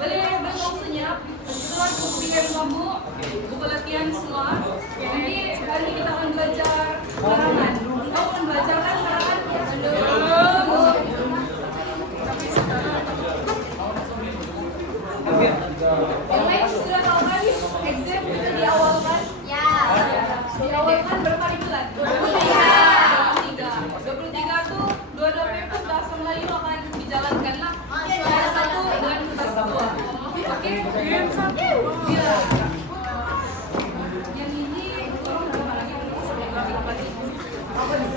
Boleh langsung senyap. Setelah pikiran kamu, buku latihan semua. Nanti hari kita akan belajar larangan. Kamu akan belajar kan larangan? Yang lain sudah tahu kan exam itu di awal kan? Ya. Di awal kan berapa hari bulan? 23 tuh dua-dua paper bahasa Melayu akan dijalankan lah. Ada satu dengan kertas dua. Oke? Iya. Yang ini orang berapa lagi? Apa nih?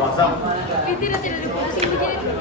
Buat orang mana ini? Tidak diposting begini.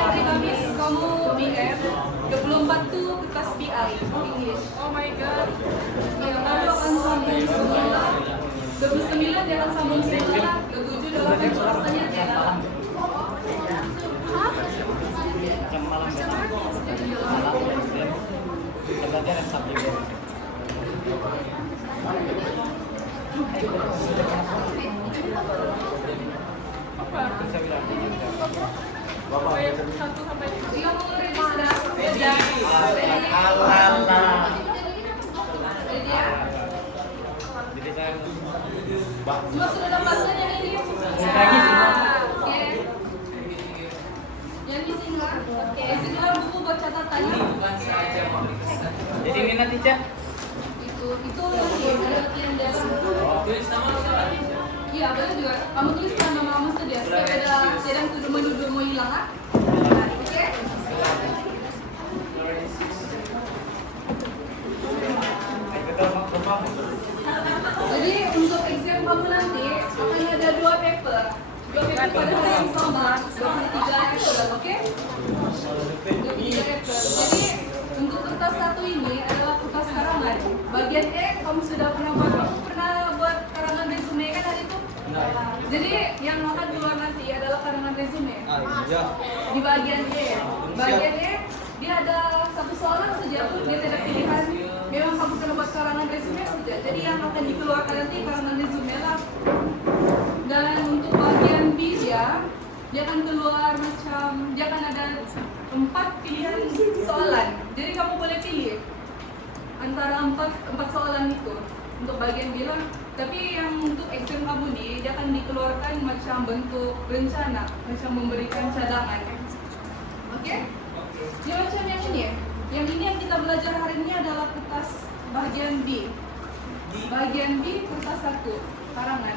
Hari Kamis kamu BM 24 tuh kertas BI English. Oh my god. Ya, lalu akan sambung semula. 29 dia akan sambung semula. 27 dalam rasanya dia dalam. Jam malam berarti ada subjek. Bapak, 1 sampai 5. Iya, mau ready sudah. Ready ya? Jadi saya Semua sudah dapat yang ini? lagi semua. Oke. Yang di sini lah. Oke, sinilah buku buat catatannya. Jadi ini nanti Cak. Itu ada latihan dalam. Tulis nama siapa? Iya, boleh juga. Kamu tulis nama kamu saja. Supaya ada sedang menuduh mau hilang ah. Oke. Jadi untuk exam kamu nanti akan ada 2 paper. 2 paper pada hari yang sama, 23 paper, oke? 23 paper. Jadi untuk kertas satu ini adalah kertas karangan. Bagian E kamu sudah pernah buat karangan resume kan hari itu? Jadi yang akan keluar nanti adalah karangan resume. Di bagian E. Bagian E dia ada satu soalan saja, dia tidak pilihan. Memang kamu pernah buat karangan resume saja. Jadi yang akan dikeluarkan nanti karangan resume lah. Dan untuk bagian B dia akan keluar macam dia akan ada 4 pilihan soalan. Jadi kamu boleh pilih antara 4 soalan itu untuk bagian B lah. Tapi yang untuk exam kamu nih dia akan dikeluarkan macam bentuk rencana, macam memberikan cadangan. Oke? Dia macam yang ini ya. Yang ini yang kita belajar hari ini adalah kertas bagian B. Bagian B kertas 1 karangan.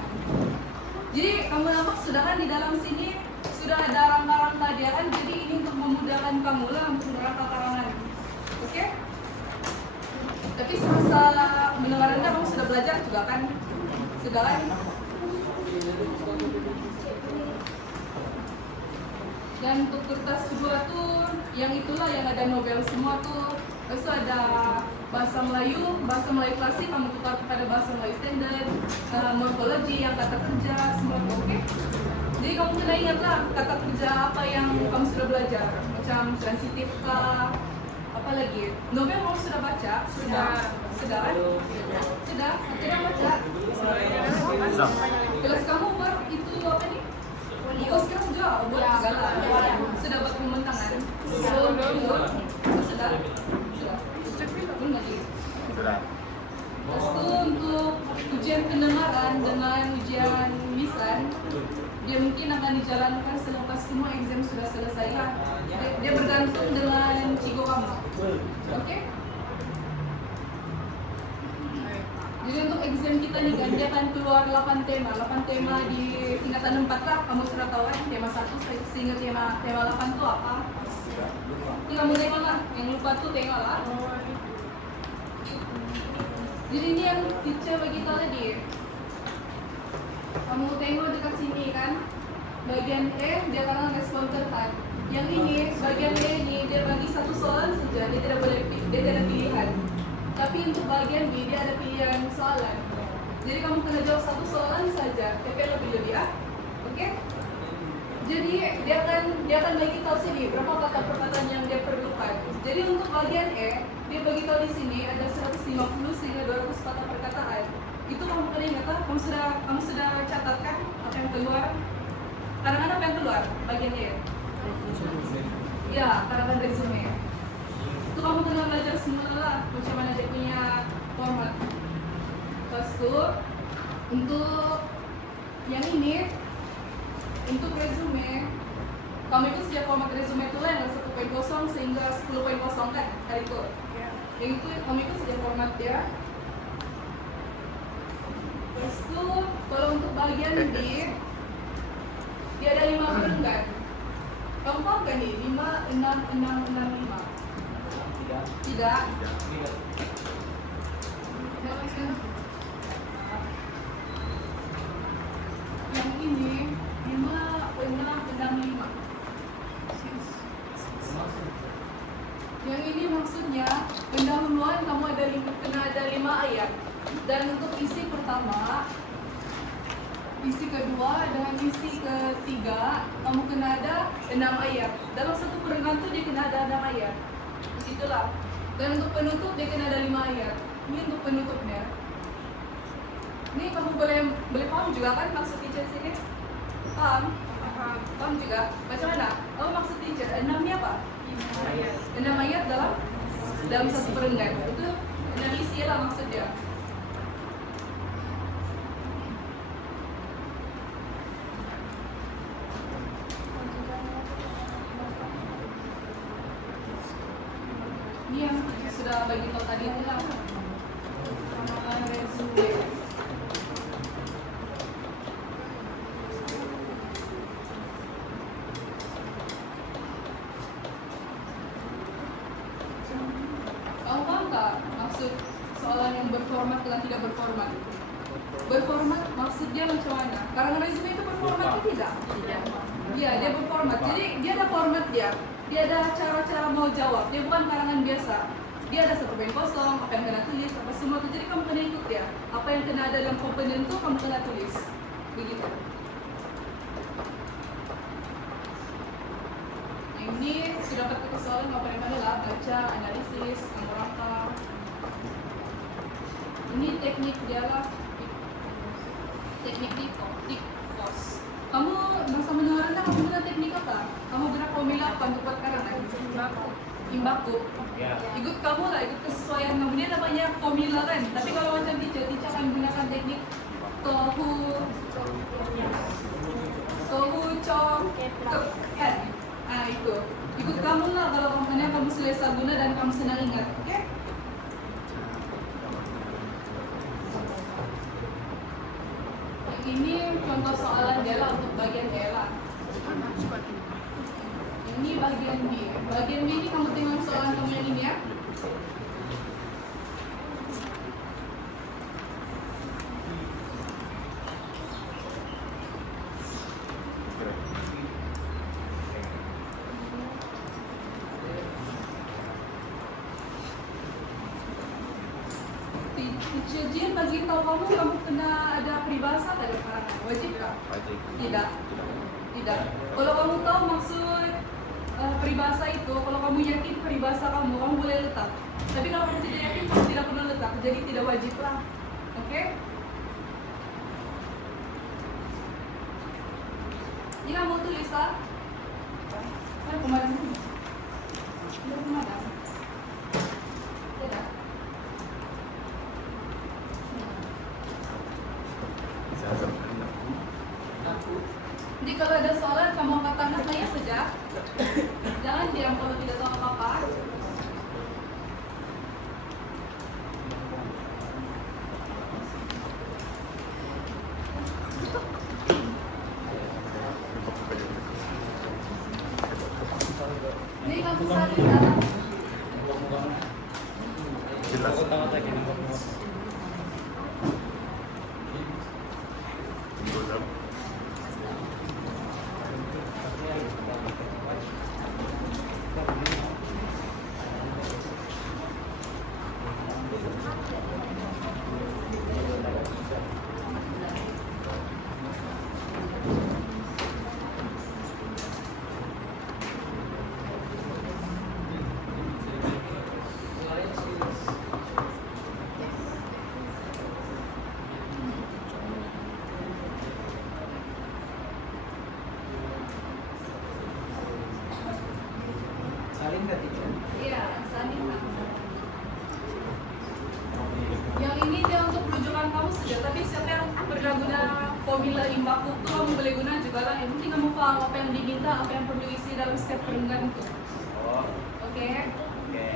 Jadi kamu nampak sudah kan di dalam sini sudah ada rangka-rangka dia kan. Jadi ini untuk memudahkan kamu lah untuk rangka karangan. Oke? Tapi semasa mendengar Anda kamu sudah belajar juga kan? Sudah kan? Dan untuk kertas kedua tuh yang itulah yang ada novel semua tuh. Terus ada bahasa Melayu klasik kamu tukar kepada bahasa Melayu standar, morfologi yang kata kerja semua, oke? Jadi kamu kena ingatlah kata kerja apa yang kamu sudah belajar, macam transitif kah, apa lagi? Novel kamu sudah baca? Sudah baca? Kelas kamu buat itu apa nih? Oh sekarang juga buat segala. Sudah buat pembentangan. Sudah. Belum lagi. Sudah. Terus itu untuk ujian pendengaran dengan ujian lisan, dia mungkin akan dijalankan selepas semua exam sudah selesai ya. Dia bergantung dengan cigo kamu. Oke? Jadi untuk exam kita nih kan, dia akan keluar 8 tema di tingkatan 4 lah, kamu sudah tahu kan, tema 1 sehingga tema 8 itu apa? Ini kamu tengok lah, yang lupa tuh tengok lah. Jadi ini yang teacher bagi tahu tadi. Kamu tengok dekat sini kan, bagian E dia akan respon terhad. Yang ini, bagian E ini dia bagi satu soalan saja, dia tidak ada pilihan. Tapi untuk bagian B dia ada pilihan soalan. Jadi kamu kena jawab satu soalan saja, tapi lebih ya, oke? Jadi dia akan bagi tahu sini berapa kata perkataan yang dia perlukan. Jadi untuk bagian E dia bagi tahu di sini ada 150 sehingga 200 kata perkataan. Itu kamu kena ingat lah, kamu sudah catatkan apa yang keluar. Kadang-kadang apa yang keluar bagian E? Ya, kadang resume. Itu kamu kena belajar semua lah macam mana dia punya format. Terus tuh untuk yang ini, untuk resume kamu itu setiap format resume itu lah yang 1.0 sehingga 10.0 kan hari itu. Yang itu kamu itu setiap format dia. Terus tuh kalau untuk bagian B dia ada 5 berenggan. Kamu tahu kan nih 5, 6, 6, 6, 5? Tidak. Yang ini 5, 5. Yang ini maksudnya pendahuluan kamu kena ada 5 ayat. Dan untuk isi pertama, isi kedua dengan isi ketiga kamu kena ada 6 ayat. Dalam satu perenggan tuh dia kena ada 6 ayat. Begitulah. Dan untuk penutup dia kena ada 5 ayat. Ini untuk penutupnya. Ini kamu boleh paham juga kan maksud teacher sini? Paham? Paham juga? Macam mana? Oh maksud teacher, 6 ni apa? 6 ayat dalam satu perenggan. Itu 6 isi lah maksud dia. Ini yang sudah bagi tahu tadi itu lah. Resume. Kamu paham tak maksud soalan yang berformat dengan tidak berformat? Berformat maksud dia macam mana? Karangan resume itu berformat atau tidak? Iya, dia berformat. Jadi dia ada format dia. Dia ada cara-cara mau jawab. Dia bukan karangan biasa. Dia ada 1.0, apa yang kena tulis, apa semua itu. Jadi kamu kena ikut ya. Apa yang kena ada dalam komponen itu kamu kena tulis. Begitu. Ini sudah dapat persoalan apa yang mana lah, baca, analisis, merangka. Ini teknik dia lah, teknik dikos. Kamu masa mendengar anda, kamu guna teknik apa? Kamu guna formula apa untuk buat karangan? Imbaku. Ikut kamu lah, ikut kesesuaian kamu. Dia namanya formula kan. Tapi kalau macam teacher akan gunakan teknik tohu, cong, kan? Nah itu, ikut kamu lah kalau kamu selesa guna dan kamu senang ingat, oke? Ini contoh soalan dia lah untuk bagian dia lah. Ini bagian B. Bagian B ini kamu tengok soalan kamu yang ini ya. Jin bagi tahu kamu kena ada peribahasa tadi karangan. Wajib kah? Wajib. Tidak. Tidak. Kalau kamu tahu maksud peribahasa itu, kalau kamu yakin peribahasa kamu boleh letak. Tapi kalau kamu tidak yakin, kamu tidak perlu letak. Jadi tidak wajib lah. Oke? Ini kamu tulis ah. Kemarin dulu. Kemarin. Tidak. Jadi kalau ada soalan, kamu angkat tangan, tanya saja. Jangan diam kalau tidak tahu apa-apa. Ini kamu salin dalam. Jelas. Salin nggak teacher? Iya, salin lah. Yang ini dia untuk rujukan kamu saja, tapi siapa yang pernah guna formula imbaku itu kamu boleh guna juga lah. Yang penting kamu paham apa yang diminta, apa yang perlu isi dalam setiap perenggan itu. Oh, Oke? oke.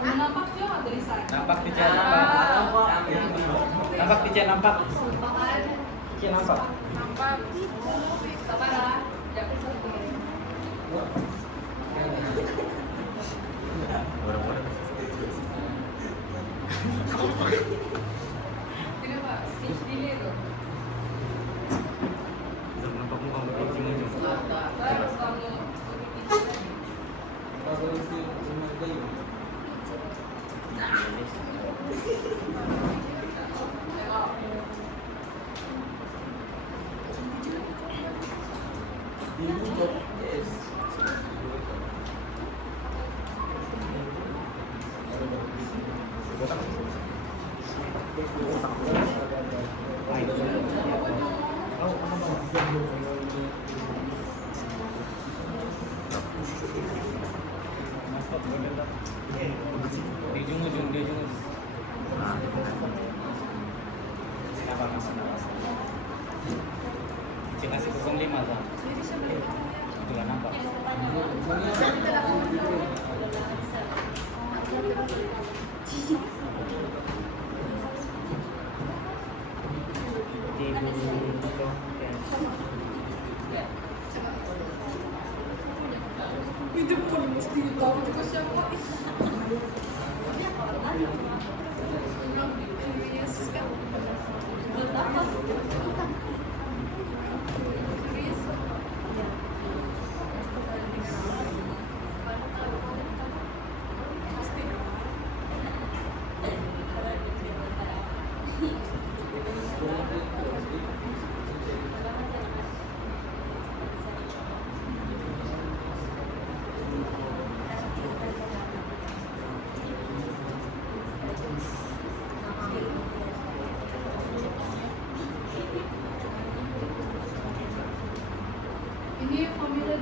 Nampak juga nggak tulisan? Nampak teacher, nampak. Nampak teacher, nampak. Apaan? Teacher, nampak. Nampak. Sabar ah. Jangan sampai. Ini Pak, speech delay tuh. Baru kamu Di ujung-ujung, di ujung. Kenapa mas? Teacher ngasih 05 tuh. Itu nggak nampak. itu pun mesti tahu juga siapa.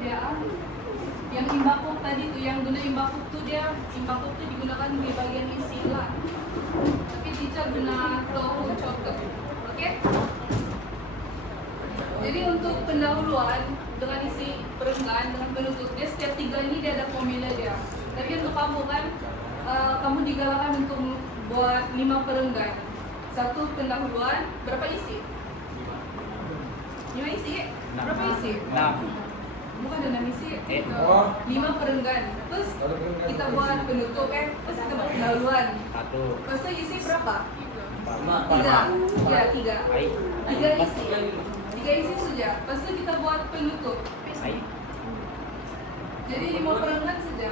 dia yang imbakuk tadi tuh, yang guna imbakuk tuh dia imbakuk tuh digunakan di bagian isi lah. Tapi teacher guna tohu choke. Oke? Jadi untuk pendahuluan dengan isi perenggan dengan penutup dia setiap tiga ini dia ada formula dia. Tapi untuk kamu kan kamu digalakkan untuk buat 5 perenggan. Satu pendahuluan berapa isi? 5 isi? Berapa isi? 6. Bukan ada isi. 5 perenggan. Terus kita buat penutup terus kita buat pendahuluan. 1. Terus isi berapa? 5. 3. Ya, 3. Baik. 3 isi. 3 isi saja. Lepas itu kita buat penutup. Baik. Jadi 5 perenggan saja.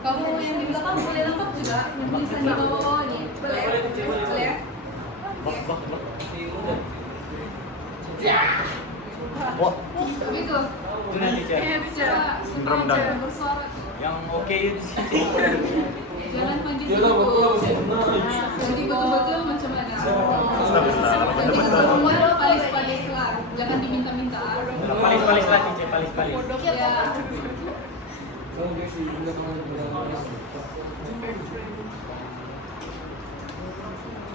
Kamu yang di belakang boleh lengkap juga, yang tulisan di bawah-bawah nih. Boleh? Boleh? Begitu. Itu nanti Cak. Bicara supaya cara bersuara. Yang oke itu di situ. Jangan panggil nanti betul-betul macam mana. Nanti ke rumah palis-palis lah, jangan diminta-minta. Palis-palis lah Cak, palis-palis. Ya.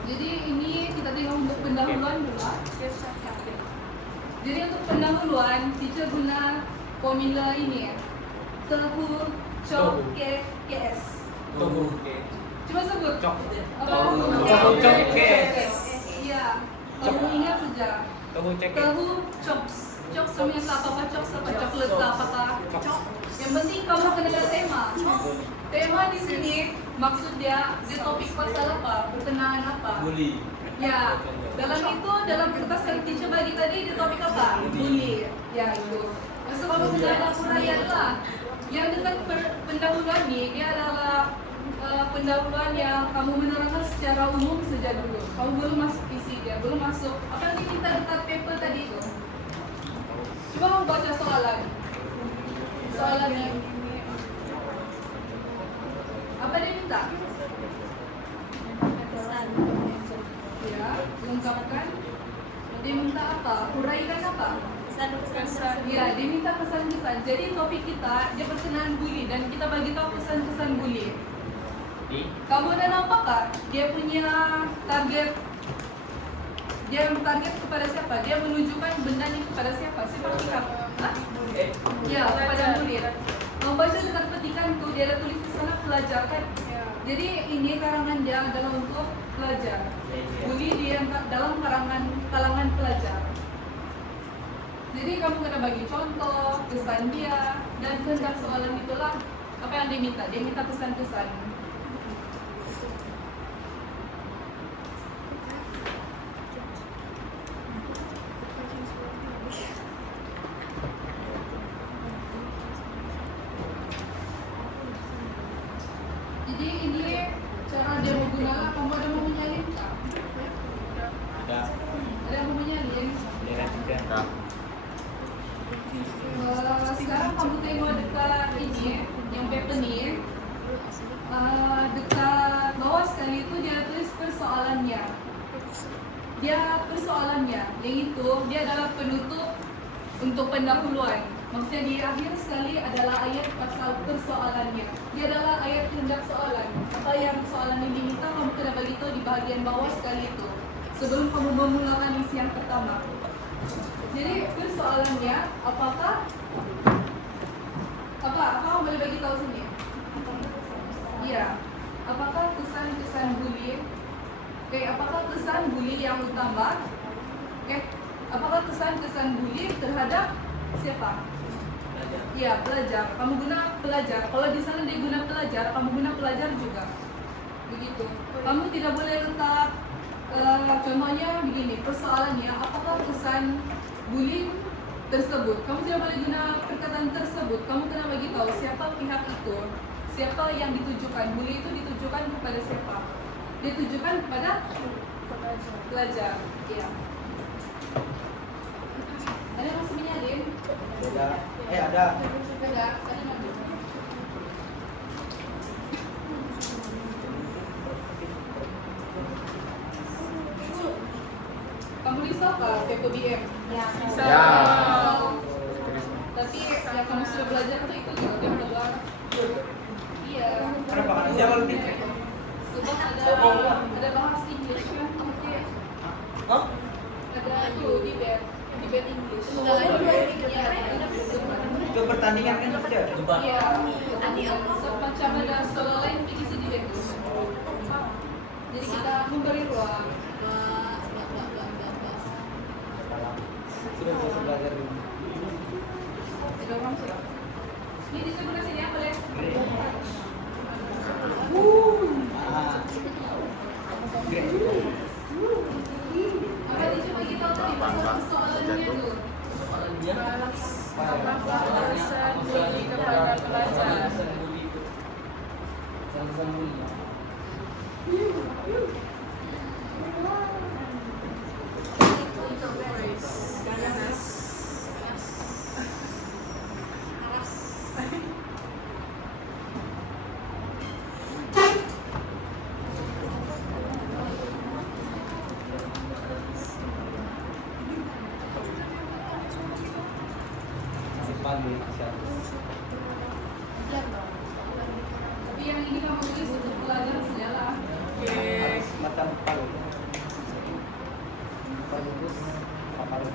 Jadi ini kita tengok untuk pendahuluan dulu. Jadi untuk pendahuluan teacher guna formula ini ya. Tehu chok kes. Cuma sebut. Cok. Apa? Chok kes. Iya. Kamu ingat saja. Tahu cek. Tahu chops. Chops semuanya apa chops apa coklat apakah chok. Yang penting kamu kena ada tema. Tema di sini maksud dia topik pasal apa, pertengahan apa. Bully. Ya, dalam itu dalam kertas yang teacher bagi tadi di topik apa? Bully. Ya itu. Masuk kamu sudah ada uraian lah. Yang dengan pendahuluan ini dia adalah pendahuluan yang kamu menerangkan secara umum saja dulu. Kamu belum masuk isi dia, belum masuk. Apa yang kita dekat paper tadi itu? Coba kamu baca soalan. Soalannya. Apa dia minta? Ya, lengkapkan. Dia minta apa? Uraikan apa? Pesan-pesan. Ya, dia minta pesan-pesan. Jadi topik kita dia berkenaan bully dan kita bagi tahu pesan-pesan bully. Kamu ada nampakkah? Dia punya target. Dia target kepada siapa? Dia menunjukkan benda ini kepada siapa? Seperti apa? Ya, kepada murid. Membaca dengan petikan tuh dia ada tulis di sana pelajar kan? Jadi ini karangan dia adalah untuk pelajar. Bully dia dalam kalangan pelajar. Jadi kamu kena bagi contoh, kesan dia, dan tentang soalan itulah apa yang dia minta. Dia minta pesan-pesan. Jadi ini cara dia menggunakan. Kamu ada mau menyalin tak? Ada. Ada yang mau menyalin? Lihat juga. Sekarang kamu tengok dekat ini, yang paper ni, dekat bawah sekali itu dia tulis persoalannya. Yang itu dia adalah penutup untuk pendahuluan. Maksudnya di akhir sekali adalah ayat pasal persoalannya. Dia adalah ayat hendak soalan. Apa yang soalan ini diminta kamu kena bagi tahu di bahagian bawah sekali itu. Sebelum kamu memulakan isi yang pertama. Jadi persoalannya apakah kamu boleh bagi tahu sini? Iya. Apakah kesan-kesan bully? Apakah kesan bully yang utama? Apakah kesan-kesan bully terhadap siapa? Iya, pelajar. Kamu guna pelajar. Kalau di sana dia guna pelajar, kamu guna pelajar juga. Begitu. Kamu tidak boleh letak contohnya begini, persoalannya apakah kesan bullying tersebut. Kamu tidak boleh guna perkataan tersebut. Kamu kena bagi tahu siapa pihak itu, siapa yang ditujukan. Bully itu ditujukan kepada siapa? Ditujukan kepada pelajar. Iya. Ada yang masih menyalin? Ada. Ada. Ada maju. Kamu risau kah PPBM? Ya. Ya. Tapi ya kamu sudah belajar tuh itu juga yang kedua. Iya. Kenapa? Siapa lebih? Sebab ada bahas English kan? Oke. Oh? Ada debate English. Iya. Itu pertandingan kan saja. Iya. Semacam ada sekolah lain bikin debate. Jadi kita memberi ruang. Sudah bisa belajar dulu. Tidak orang sudah. Ini distribusinya boleh. Ah. Apa dicoba kita tadi persoalannya tuh? Tapi yang ini kamu tulis untuk pelajar sejarah. Mata palu. Palu terus palu.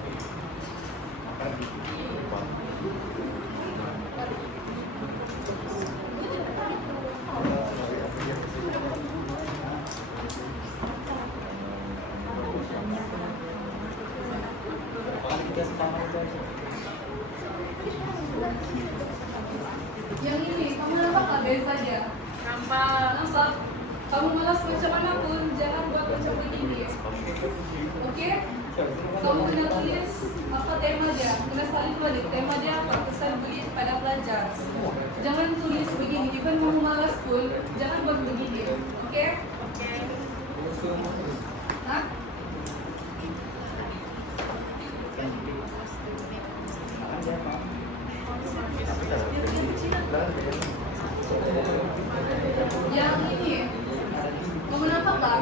Yang ini kamu nampak nggak biasa aja? Nampak. Kamu malas baca manapun, jangan buat baca begini. Oke? Kamu kena tulis apa tema dia, kena salin balik tema dia apa, kesan bully pada pelajar. Jangan tulis begini, even kamu malas pun, jangan buat begini. Oke? Hah? Yang ini, kamu nampak nggak?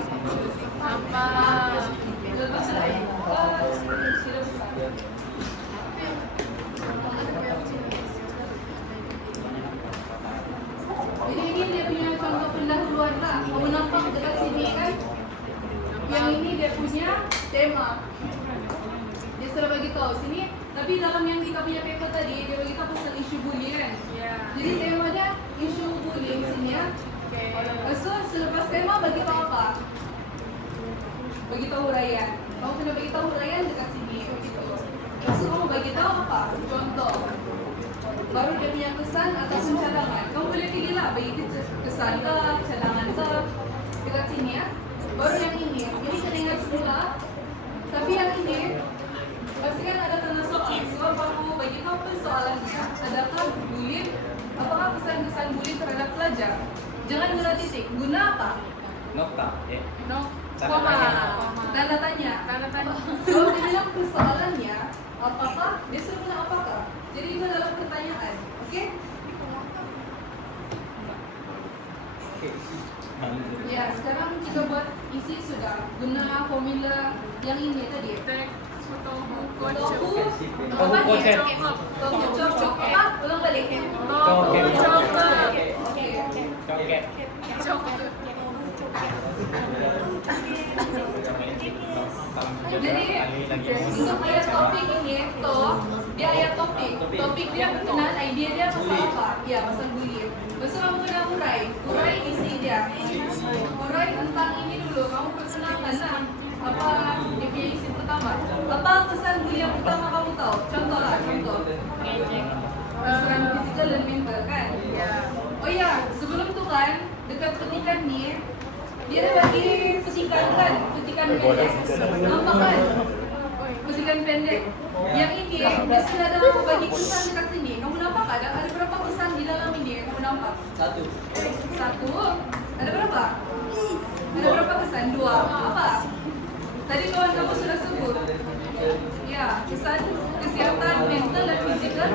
Sudah besar ya? Sudah besar. Jadi ini dia punya contoh pendahuluan lah. Kamu nampak dekat sini kan? Yang ini dia punya tema. Dia sudah bagi tahu sini. Tapi dalam yang kita punya paper tadi, dia bagi tahu pasal isu bullying kan? Jadi temanya isu bullying sini ya. So selepas tema bagi tahu apa? Bagi tahu huraian. Kamu kena bagi tahu huraian dekat sini. Begitu. So kamu bagi tahu apa? Contoh. Baru dia punya kesan ataupun cadangan. Kamu boleh pilih lah bagi kesan ke, cadangan ke, dekat sini ya. Baru yang ini. Ini kena ingat semula. Tapi yang ini pastikan ada tanda soal. Sebab kamu bagi tahu persoalannya. Adakah bullying? Apakah kesan-kesan bullying terhadap pelajar? Jangan guna titik. Guna apa? Nokta, ya. Tanda tanya. Kalau dia bilang persoalannya, apakah? Dia suruh bilang apakah? Jadi itu adalah pertanyaan. Oke? Oke. Ya, sekarang kita buat isi sudah. Guna formula yang ini tadi. Tofu apa nih? Tofu coklat. Apa? Ulang balik. Jadi untuk ayat topik ini, dia ayat topik. Topik dia berkenaan idea dia pasal apa? Ya, pasal bullying. Besok kamu kena urai isi dia. Urai tentang ini dulu. Kamu perkenalkan lah. Apa dia punya isi pertama? Apa kesan bullying yang pertama kamu tahu? Contoh lah, contoh. keseluruhan fisikal dan mental kan? Ya. Oh iya, sebelum tuh kan, dekat petikan nih, dia ada bagi petikan kan, petikan pendek. Nampak kan? Petikan pendek. Yang ini, dia sudah ada bagi pesan dekat sini. Kamu nampak ada berapa pesan di dalam ini? Kamu nampak? Satu. Satu. Ada berapa? Ada berapa pesan? Dua. Apa? Tadi kawan kamu sudah sebut. Ya, pesan kesehatan mental dan fisikal.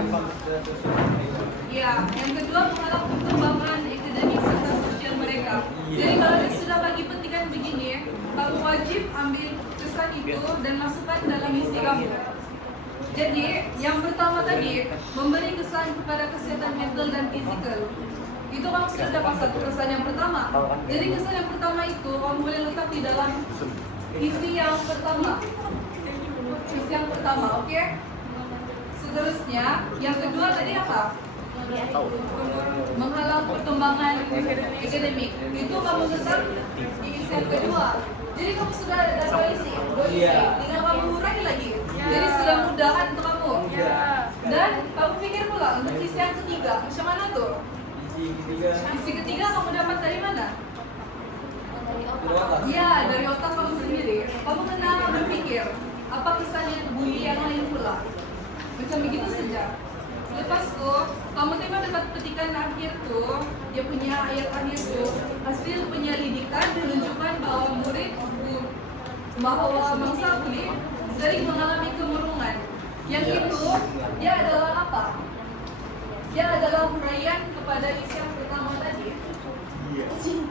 Ya, yang kedua mengalami perkembangan akademik serta sosial mereka. Jadi kalau dia sudah bagi petikan begini, kamu wajib ambil kesan itu dan masukkan dalam isi kamu. Jadi, yang pertama tadi, memberi kesan kepada kesehatan mental dan fisikal. Itu kamu sudah dapat satu kesan yang pertama. Jadi kesan yang pertama itu kamu boleh letak di dalam isi yang pertama. Isi yang pertama, oke? Seterusnya, yang kedua tadi apa? Menghalang perkembangan akademik. Itu kamu letak di isi yang kedua. Jadi kamu sudah ada dua isi, tinggal kamu urai lagi. Jadi sudah mudahan untuk kamu. Dan kamu pikir pula untuk isi yang ketiga, macam mana tuh? Isi ketiga kamu dapat dari mana? Ya, dari otak kamu sendiri. Kamu kena berpikir, apa kesannya bunyi yang lain pula? Macam begitu saja. Lepas tuh, kamu tengok dapat petikan akhir tuh, dia punya ayat akhir tuh, hasil penyelidikan menunjukkan bahwa mangsa kulit sering mengalami kemurungan. Yang itu, dia adalah apa? Dia adalah huraian kepada isi yang pertama tadi.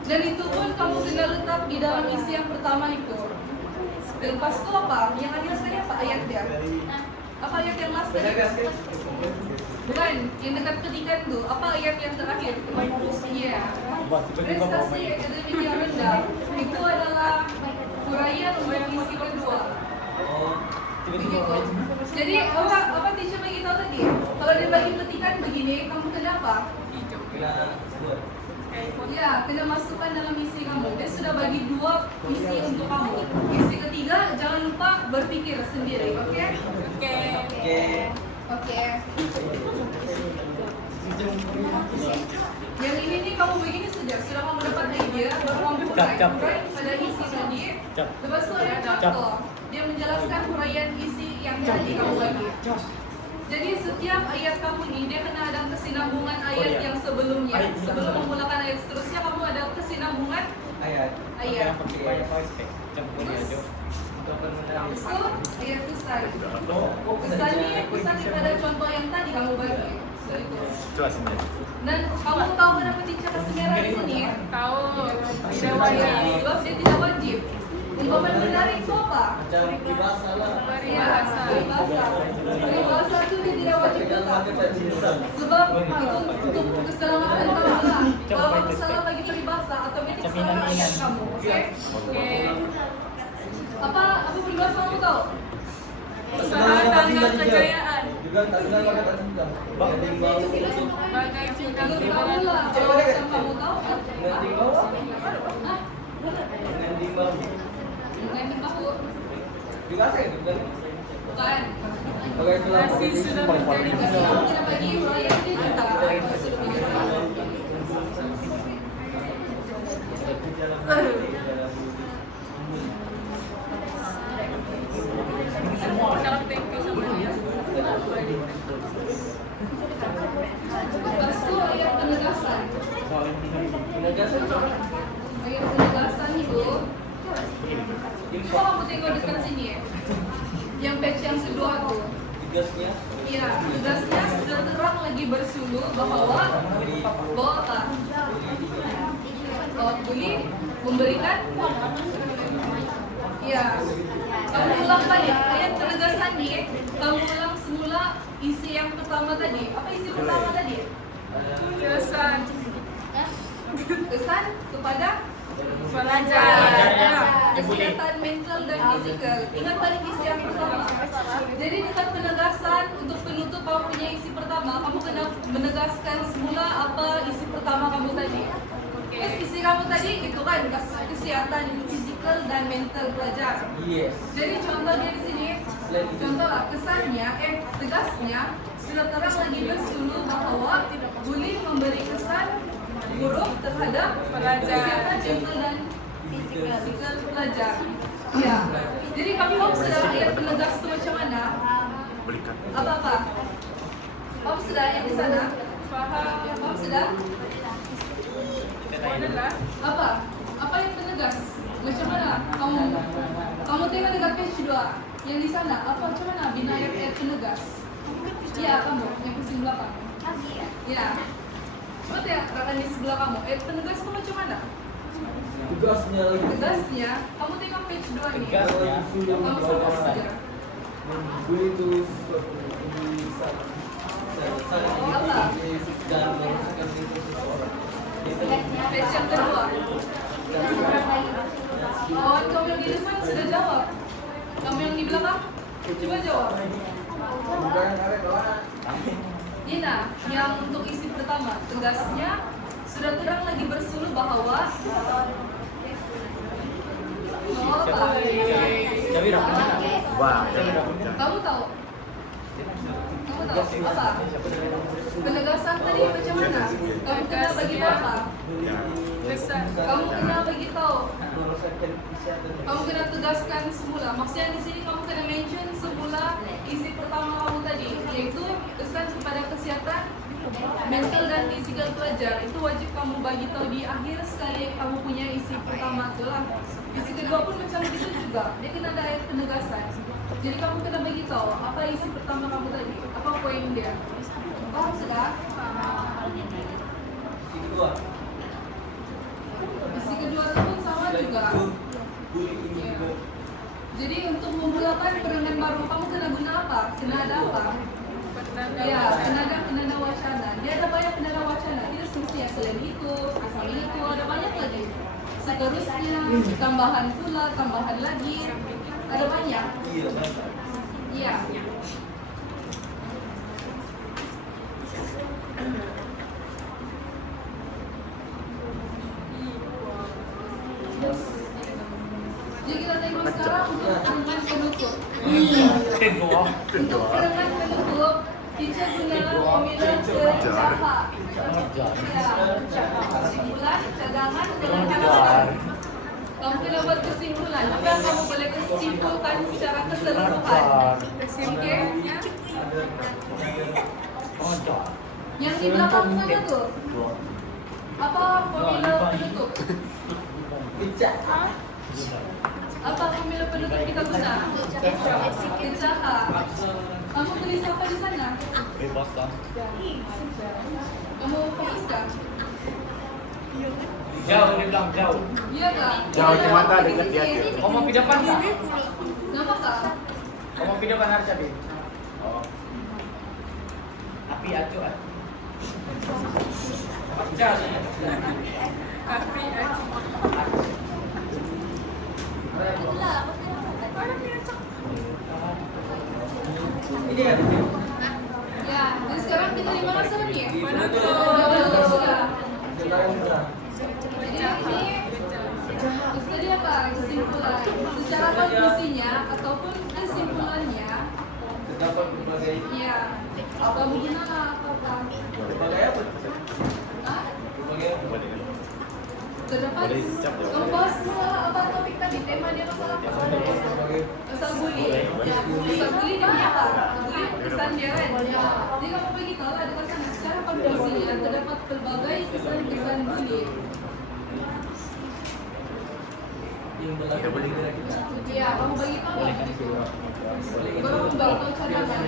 Dan itu pun kamu tinggal letak di dalam isi yang pertama itu. Dan lepas itu apa? Yang akhir sekali apa ayat dia? Apa ayat yang last tadi? Bukan, yang dekat petikan tuh. Apa ayat yang terakhir? Iya. Prestasi akademik yang rendah itu adalah huraian untuk isi kedua. Begitu. Jadi apa teacher bagi tahu tadi? Kalau dia bagi petikan begini, kamu kenapa? Ya, kena masukkan dalam isi kamu. Dia sudah bagi dua isi untuk kamu. Isi ketiga, jangan lupa berpikir sendiri, oke? Oke. Yang ini nih kamu begini saja, sudah kamu dapat idea, baru kamu urai pada isi tadi. Lepas itu ada contoh, dia menjelaskan huraian isi yang tadi kamu bagi. Jadi setiap ayat kamu ini dia kena ada kesinambungan ayat yang sebelumnya. Sebelum memulakan ayat seterusnya kamu ada kesinambungan ayat. Terus itu ayat kesan. Kesan pada contoh yang tadi kamu bagi. So, itu. Dan kamu tahu kenapa teacher kasih merah di sini? Tahu. Tidak wajib. Sebab dia tidak wajib. Umpaman benar itu apa? Peribahasa lah. Peribahasa itu dia tidak wajib tetap. Sebab itu untuk keselamatan kamu lah. Kalau kamu salah bagi peribahasa, otomatis salah ayat kamu. Oke? Apa peribahasa kamu tahu? Usaha tangga kejayaan. Bagai Bagai cinta Menurut kamu lah. Kalau macam kamu tahu kan? Hah? Dengan bahu. Bukan. Nasi sudah menjadi Kamu kena bagi huraian dia juga. Salam thank you semuanya. Lepas itu ayat penegasan. Ayat penegasan itu kamu tengok dekat sini ya. Yang page yang kedua tuh. Iya, tugasnya sudah terang lagi bersuluh bahwa apa? Bahwa boleh memberikan. Iya. Kamu ulang balik ayat penegasan nih. Kamu ulang semula isi yang pertama tadi. Apa isi pertama tadi? Kesan Kesan kepada pelajar. kesehatan mental dan fisikal. Ingat balik isi yang pertama. Jadi dekat penegasan untuk penutup kamu punya isi pertama, kamu kena menegaskan semula apa isi pertama kamu tadi. Terus isi kamu tadi itu kan kesehatan fisikal dan mental pelajar. Yes. Jadi contohnya di sini, contoh lah kesannya, tegasnya sudah terang lagi bersuluh bahwa bullying memberi kesan buruk terhadap kesehatan mental dan fisikal pelajar. Ya, jadi kamu sudah lihat penegas itu macam mana? Apa? Kamu sudah yang di sana? Kamu sudah? Apa? Apa yang penegas? Macam mana? Kamu tengok dekat page 2 yang di sana. Apa macam mana bina ayat penegas? Iya, kamu yang di sebelah kamu. Iya. Coba tengok rakan di sebelah kamu. Ayat penegas itu macam mana? Tegasnya, kamu tengok page 2 nih. Tegasnya. Kamu sama saja. Page yang kedua. Oh, kamu yang di depan sudah jawab. Kamu yang di belakang, coba jawab. Dina, yang untuk isi pertama, tegasnya sudah terang lagi bersuluh bahwa apa? Kamu tahu? Apa? Penegasan tadi macam mana? Kamu kena bagi apa? Kamu kena bagi tahu. Kamu kena tegaskan semula. Maksudnya di sini kamu kena mention semula isi pertama kamu tadi, yaitu kesan kepada kesehatan mental dan fisikal pelajar. Itu wajib kamu bagi tahu di akhir sekali kamu punya isi pertama tu lah. Isi kedua pun macam itu juga. Dia kena ada ayat penegasan. Jadi kamu kena bagi tahu apa isi pertama kamu tadi, apa poin dia. Paham sudah? Isi kedua itu pun sama juga. Ya. Jadi untuk memulakan perangan baru kamu kena guna apa? Kena ada apa? Ya, kena wacana. Dia ada banyak kena wacana. Tidak semestinya selain itu, asal itu ada banyak lagi. Seterusnya tambahan pula, tambahan lagi. Ada banyak. Iya. Jadi kita tengok sekarang untuk perangan penutup. Untuk perangan penutup, teacher gunakan formula kecaha. Kesimpulan, cadangan, kesimpulan. Kamu kena buat kesimpulan. Apa yang kamu boleh kesimpulkan secara keseluruhan? Oke? Yang di belakang sana tuh. Apa formula penutup? Apa formula penutup kita guna? Kecaha. Kamu tulis apa di sana? Kamu fokuskan? Jauh, dia bilang jauh. Iya kak? Jauh di mata, dekat di hati. Kau mau pindah depan kah? Kenapa kak? Kau mau pindah depan harus tapi. Oh. Api acu ah. Pecah. Ini kan? Ya, jadi sekarang kita di mana sekarang nih? Jadi ini tadi apa? Kesimpulan. Secara konklusinya ataupun kesimpulannya. Terdapat berbagai. Iya. Kamu gimana apa? Berbagai apa? Hah? Berbagai apa? Terdapat. Kamu bahas apa topik tadi? Tema dia masalah apa? Pasal bully. Ya, pasal bully dia punya apa? Bully kesan dia kan? Jadi kamu bagi tahu ada kesan secara konklusinya terdapat berbagai kesan-kesan bully. Iya, kamu bagi tahu lah. Baru kamu bagi tahu cadangan.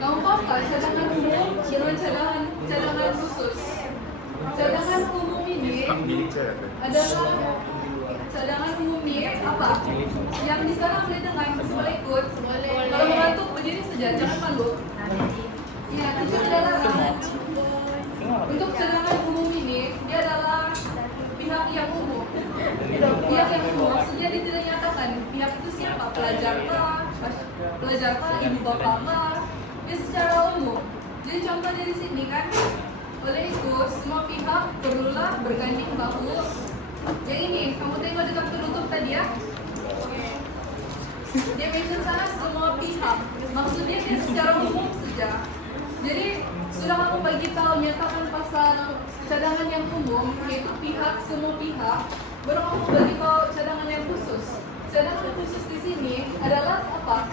Kamu paham tak cadangan umum dengan cadangan khusus? Cadangan umum ini adalah cadangan umum ini apa? Yang di sana boleh dengar, masih boleh ikut. Kalau mengantuk berdiri saja, jangan malu. Ya, itu adalah untuk cadangan umum ini, dia adalah pihak yang umum. Pihak yang umum maksudnya dia tidak nyatakan pihak itu siapa, pelajar kah, ibu bapak kah, dia secara umum. Jadi contoh dari sini kan, oleh itu semua pihak perlulah berganding bahu. Yang ini, kamu tengok dekat penutup tadi ya. Dia mention sana semua pihak. Maksudnya dia secara umum saja. Jadi sudah kamu bagi tahu nyatakan pasal cadangan yang umum, yaitu pihak semua pihak. Baru kamu bagi tahu cadangan yang khusus. Cadangan khusus di sini adalah apa?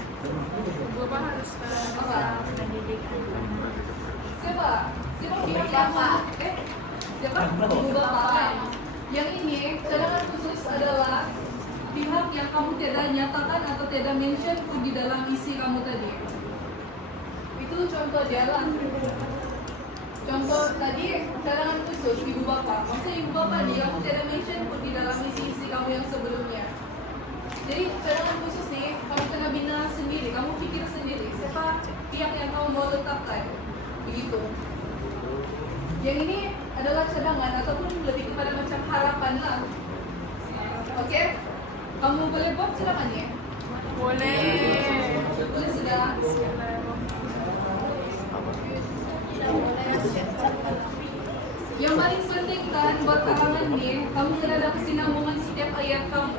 Bapak harus Apa? pendidikan. Siapa? Siapa pihak yang siapa? Ibu bapak. Yang ini cadangan khusus adalah pihak yang kamu tidak nyatakan atau tidak mention di dalam isi kamu tadi. Itu contoh jalan. Contoh tadi cadangan khusus ibu bapak. Maksudnya ibu bapak nih kamu tidak mention di dalam isi kamu yang sebelumnya. Jadi cadangan khusus nih kamu kena bina sendiri, kamu pikir sendiri siapa pihak yang kamu mau letakkan. Begitu. Yang ini adalah cadangan ataupun lebih kepada macam harapan lah. Oke? Kamu boleh buat silakan ya? Boleh. Boleh sudah. Yang paling penting kan buat karangan nih, kamu kena ada kesinambungan setiap ayat kamu.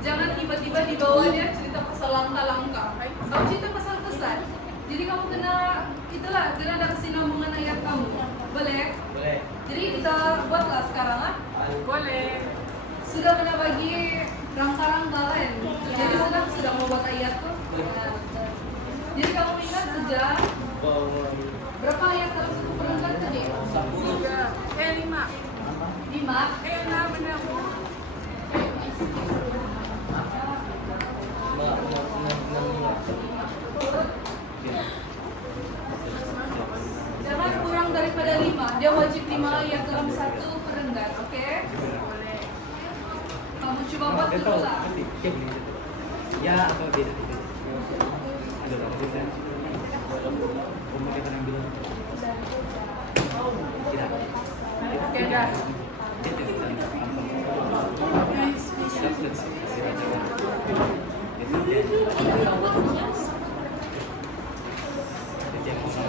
Jangan tiba-tiba di bawahnya cerita pasal langkah-langkah. Kamu cerita pasal pesan. Jadi kamu kena ada kesinambungan ayat kamu. Boleh? Boleh. Jadi kita buatlah sekarang lah. Boleh. Sudah kena bagi rangka-rangka kan? Jadi sudah mau buat ayat tuh. Jadi kamu ingat saja berapa ayat dalam satu perenggan tadi? 5. 5. 6 benar Bu. Jangan kurang daripada 5. Dia wajib 5 ayat dalam satu perenggan, oke? Boleh. Kamu coba buat dulu lah. Ya, apa beda? Ada beda. Umur kita yang bilang. Tidak. Tidak.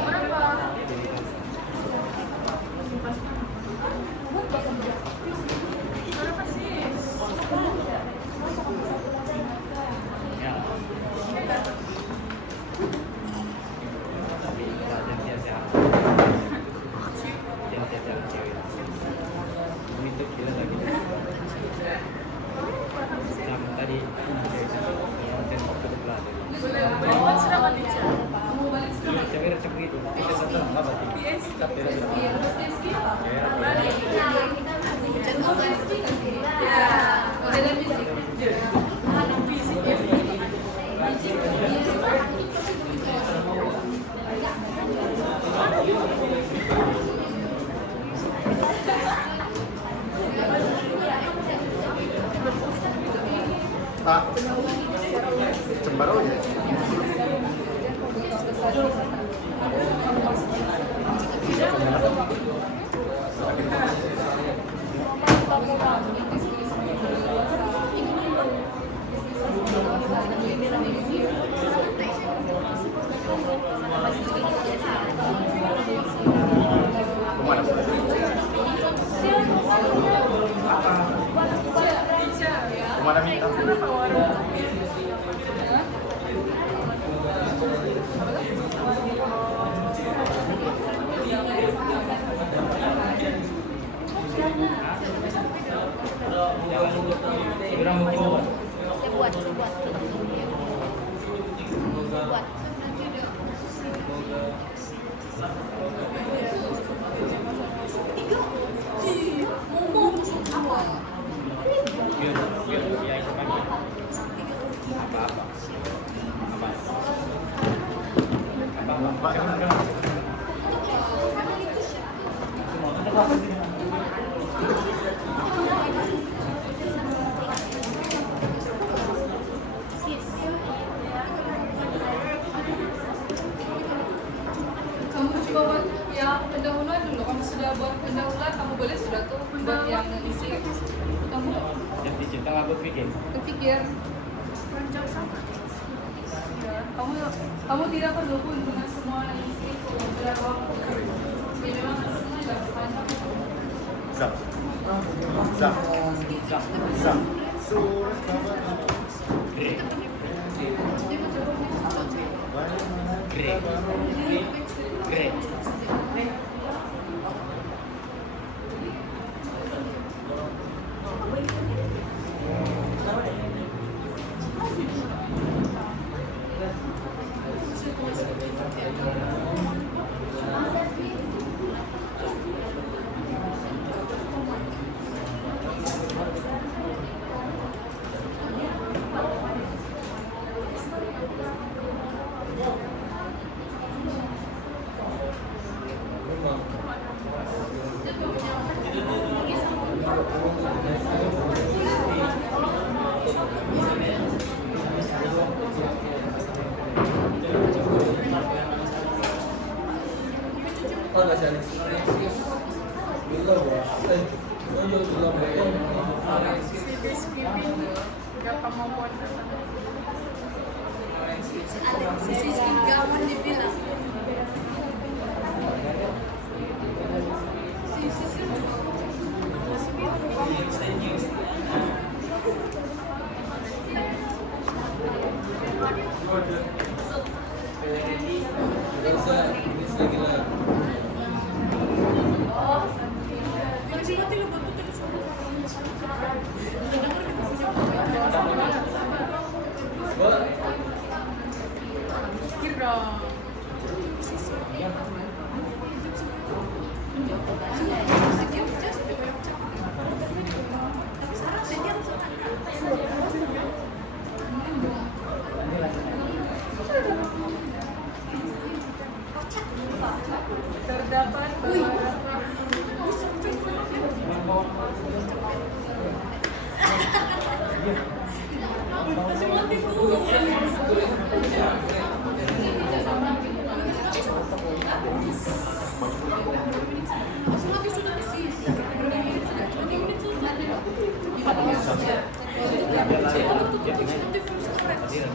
Berapa? Berapa sih? Boleh. Boleh. Selamat teacher. Kamu balik sekarang. Yes. Iya, terus TSG apa? Balik. Oh, TSG kan sih? Ya. Ada dan musik. Pak, cembaro ya? Kemana? Kemana minta? Pak, Kamu coba buat yang pendahuluan dulu. Kamu sudah buat pendahuluan, kamu boleh sudah tuh buat yang isi. Kamu Yang digital aku pikir. berpikir Ranjang sama. kamu tidak perlu pun dengan semua isi berapa waktu. Ya memang semua nggak sepanjang. Zap. Zap. Zap. Surat kabar. Grek. Grek. Grek. Gak kemampuan Sisi gawan dibilang. Kira. Terdapat Dia